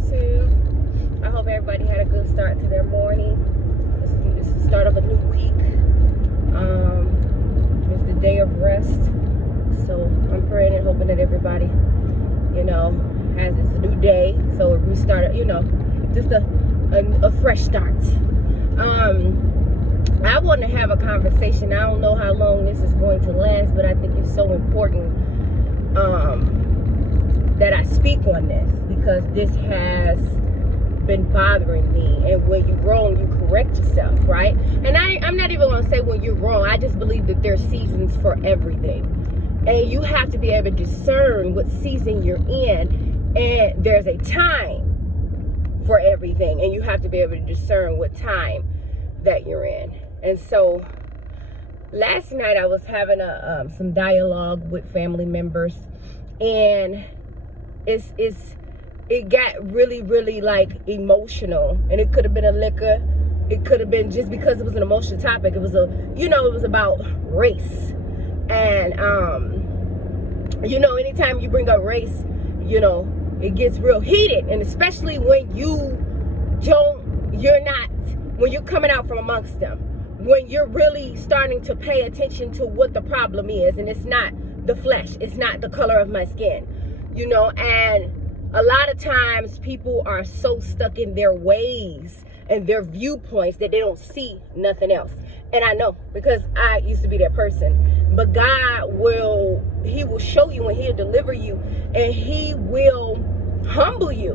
YouTube. I hope everybody had a good start to their morning. It's the start of a new week. It's the day of rest. So I'm praying and hoping that everybody, has this new day. So we start, just a fresh start. I want to have a conversation. I don't know how long this is going to last, but I think it's so important that I speak on this, because this has been bothering me. And when you're wrong, you correct yourself, right? And I'm not even going to say when you're wrong. I just believe that there's seasons for everything. And you have to be able to discern what season you're in. And there's a time for everything. And you have to be able to discern what time that you're in. And so last night I was having some dialogue with family members, and it got really like emotional. And it could have been a liquor, it could have been just because it was an emotional topic. It was it was about race. And anytime you bring up race, it gets real heated. And especially when when you're coming out from amongst them, when you're really starting to pay attention to what the problem is, and it's not the flesh, it's not the color of my skin, and a lot of times people are so stuck in their ways and their viewpoints that they don't see nothing else. And I know, because I used to be that person. But God He will show you, and He'll deliver you, and He will humble you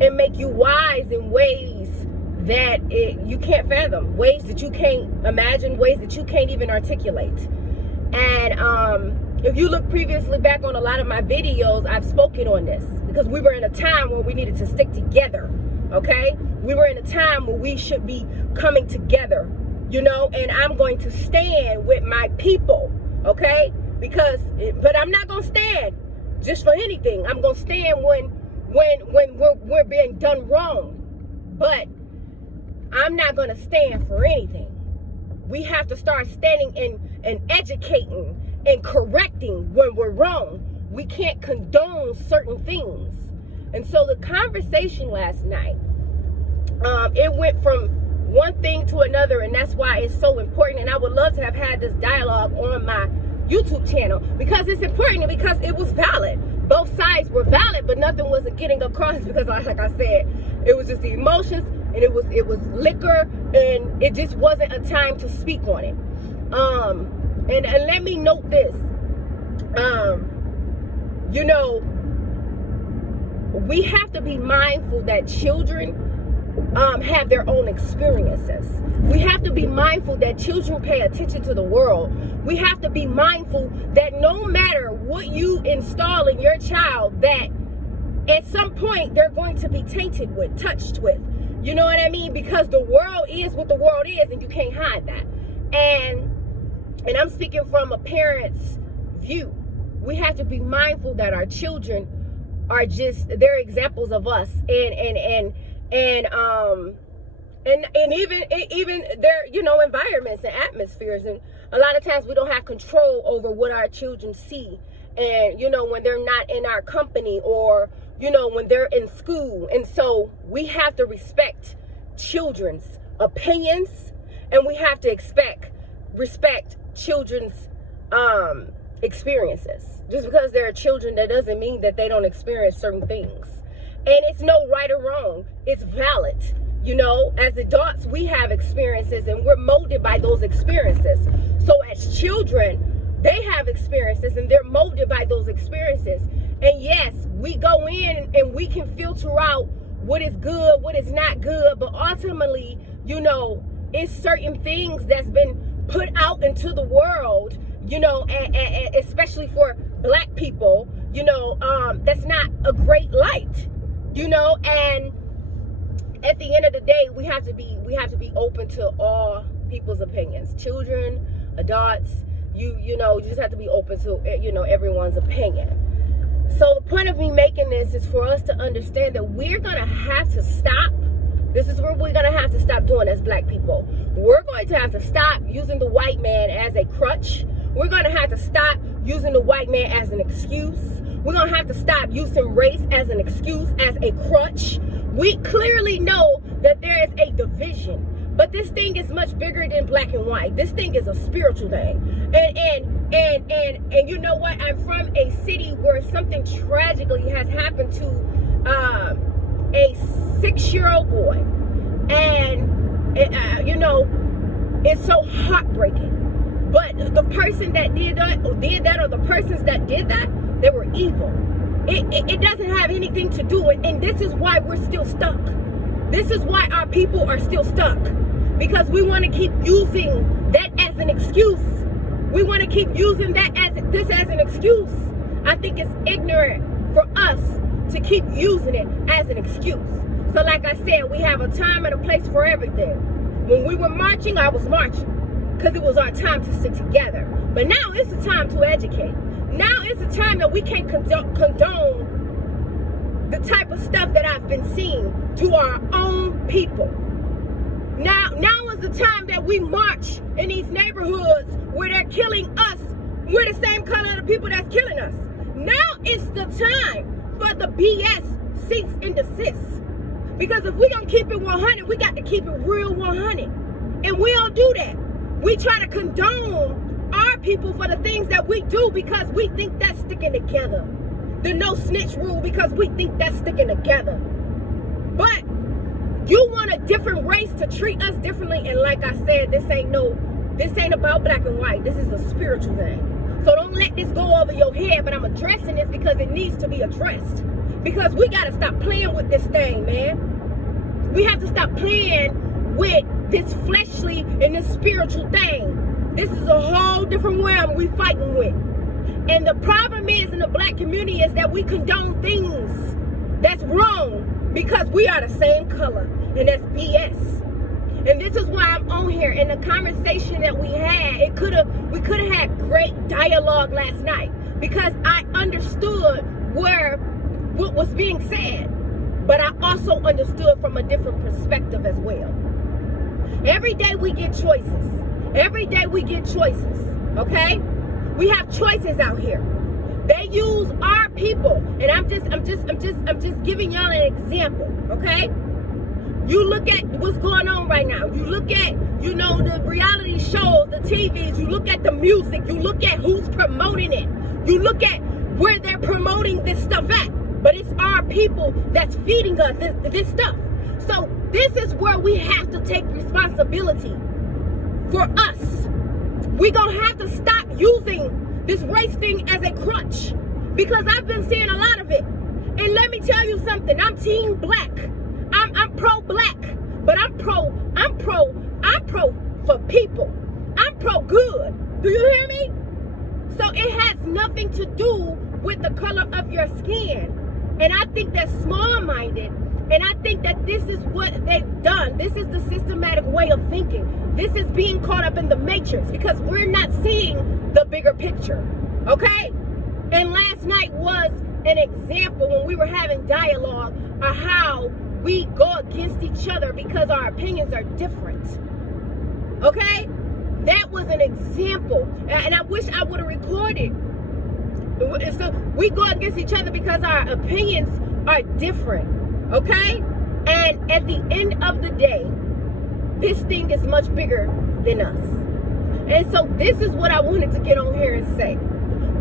and make you wise in ways that you can't fathom, ways that you can't imagine, ways that you can't even articulate. And if you look previously back on a lot of my videos, I've spoken on this, because we were in a time where we needed to stick together, okay? We were in a time where we should be coming together, and I'm going to stand with my people, okay? But I'm not going to stand just for anything. I'm going to stand when we're being done wrong. But I'm not going to stand for anything. We have to start standing and educating and correcting when we're wrong. We can't condone certain things. And so the conversation last night, it went from one thing to another, and that's why it's so important. And I would love to have had this dialogue on my YouTube channel, because it's important, because it was valid. Both sides were valid, but nothing wasn't getting across, because like I said, it was just the emotions, and it was liquor, and it just wasn't a time to speak on it. And let me note this. We have to be mindful that children have their own experiences. We have to be mindful that children pay attention to the world. We have to be mindful that no matter what you install in your child, that at some point they're going to be tainted with, touched with. You know what I mean? Because the world is what the world is, and you can't hide that. And I'm speaking from a parent's view. We have to be mindful that our children are they're examples of us, and even their environments and atmospheres. And a lot of times we don't have control over what our children see, and when they're not in our company, or when they're in school. And so we have to respect children's opinions, and we have to respect children's experiences. Just because they're children, that doesn't mean that they don't experience certain things. And it's no right or wrong. It's valid. As adults, we have experiences, and we're molded by those experiences. So as children, they have experiences, and they're molded by those experiences. And yes, we go in and we can filter out what is good, what is not good. But ultimately, it's certain things that's been put out into the world, and especially for Black people, that's not a great light. And at the end of the day, we have to be open to all people's opinions. Children, adults, you just have to be open to everyone's opinion. So the point of me making this is for us to understand that we're gonna have to stop. This is where we're gonna have to stop doing as Black people. We're going to have to stop using the white man as a crutch. We're gonna have to stop using the white man as an excuse. We're going to have to stop using race as an excuse, as a crutch. We clearly know that there is a division. But this thing is much bigger than black and white. This thing is a spiritual thing. And you know what? I'm from a city where something tragically has happened to a 6-year-old boy. And, you know, it's so heartbreaking. But the person that did that, or the persons that did that, they were evil. It doesn't have anything to do with, and this is why we're still stuck. This is why our people are still stuck. Because we want to keep using that as an excuse. We want to keep using that as an excuse. I think it's ignorant for us to keep using it as an excuse. So like I said, we have a time and a place for everything. When we were marching, I was marching because it was our time to stick together. But now it's the time to educate. Now it's the time that we can't condone the type of stuff that I've been seeing to our own people. Now is the time that we march in these neighborhoods where they're killing us. We're the same color of the people that's killing us. Now it's the time for the BS cease and desist. Because if we're going to keep it 100, we got to keep it real 100. And we don't do that. We try to condone our people for the things that we do because we think that's sticking together. The no snitch rule because we think that's sticking together. But you want a different race to treat us differently, and like I said, this ain't about black and white. This is a spiritual thing. So don't let this go over your head, but I'm addressing this because it needs to be addressed. Because we gotta stop playing with this thing, man. We have to stop playing with this fleshly and this spiritual thing. This is a whole different realm we fighting with. And the problem is in the black community is that we condone things that's wrong because we are the same color, and that's BS. And this is why I'm on here. In the conversation that we had, we could have had great dialogue last night because I understood what was being said, but I also understood from a different perspective as well. Every day we get choices. Every day we get choices. Okay? We have choices out here. They use our people, and I'm just giving y'all an example, okay? You look at what's going on right now. You look at, you know, the reality shows, the TVs. You look at the music. You look at who's promoting it. You look at where they're promoting this stuff at. But it's our people that's feeding us this stuff. So this is where we have to take responsibility for us. We're going to have to stop using this race thing as a crutch, because I've been seeing a lot of it. And let me tell you something. I'm team black. I'm pro-black, but I'm pro for people. I'm pro-good. Do you hear me? So it has nothing to do with the color of your skin. And I think that's small-minded. And I think that this is what they've done. This is the systematic way of thinking. This is being caught up in the matrix because we're not seeing the bigger picture. Okay? And last night was an example when we were having dialogue of how we go against each other because our opinions are different. Okay? That was an example. And I wish I would have recorded. So we go against each other because our opinions are different. Okay? And at the end of the day, this thing is much bigger than us. And so this is what I wanted to get on here and say.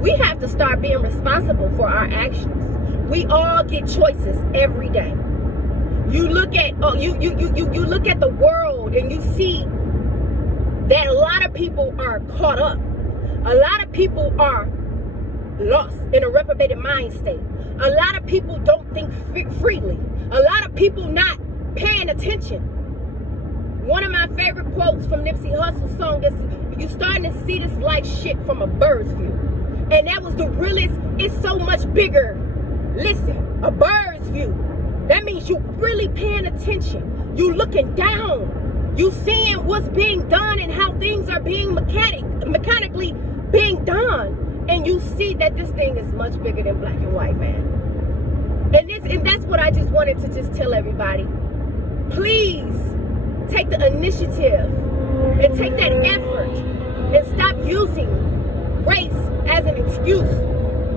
We have to start being responsible for our actions. We all get choices every day. You look at you look at the world and you see that a lot of people are caught up. A lot of people are lost in a reprobated mind state. A lot of people don't think freely. A lot of people not paying attention. One of my favorite quotes from Nipsey Hussle's song is, "You're starting to see this life shit from a bird's view." And that was the realest. It's so much bigger. Listen, a bird's view. That means you really paying attention. You looking down. You seeing what's being done and how things are being mechanically being done. And you see that this thing is much bigger than black and white, man. And that's what I just wanted to just tell everybody. Please take the initiative and take that effort and stop using race as an excuse,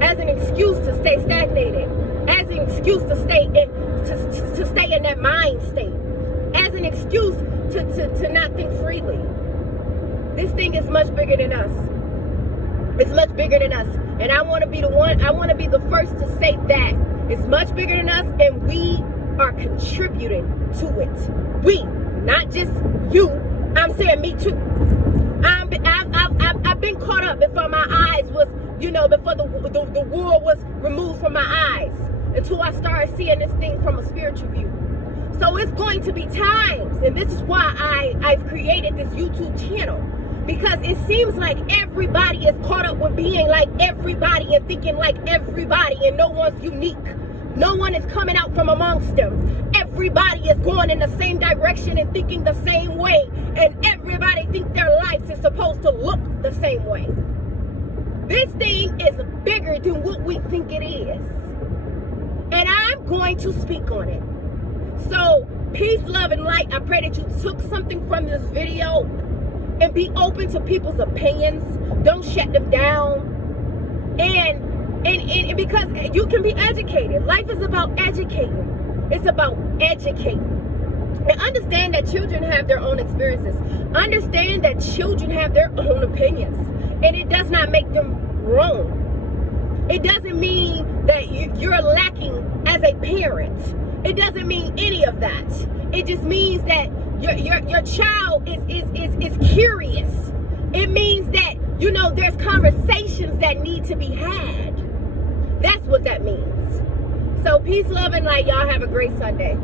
as an excuse to stay stagnated, as an excuse to stay in that mind state, as an excuse to not think freely. This thing is much bigger than us. It's much bigger than us. And I want to be the first to say that it's much bigger than us, and we are contributing to it. We, not just you. I'm saying me too. I've been caught up before my eyes was, before the wool was removed from my eyes, until I started seeing this thing from a spiritual view. So it's going to be times, and this is why I've created this YouTube channel, because it seems like everybody is caught up with being like everybody and thinking like everybody, and no one's unique. No one is coming out from amongst them. Everybody is going in the same direction and thinking the same way, and everybody thinks their life is supposed to look the same way. This thing is bigger than what we think it is, and I'm going to speak on it. So peace, love, and light. I pray that you took something from this video, and be open to people's opinions. Don't shut them down. And because you can be educated. Life is about educating. It's about educating. And understand that children have their own experiences. Understand that children have their own opinions. And it does not make them wrong. It doesn't mean that you're lacking as a parent. It doesn't mean any of that. It just means that your child is curious. It means that, there's conversations that need to be had. That's what that means. So peace, love, and light. Y'all have a great Sunday.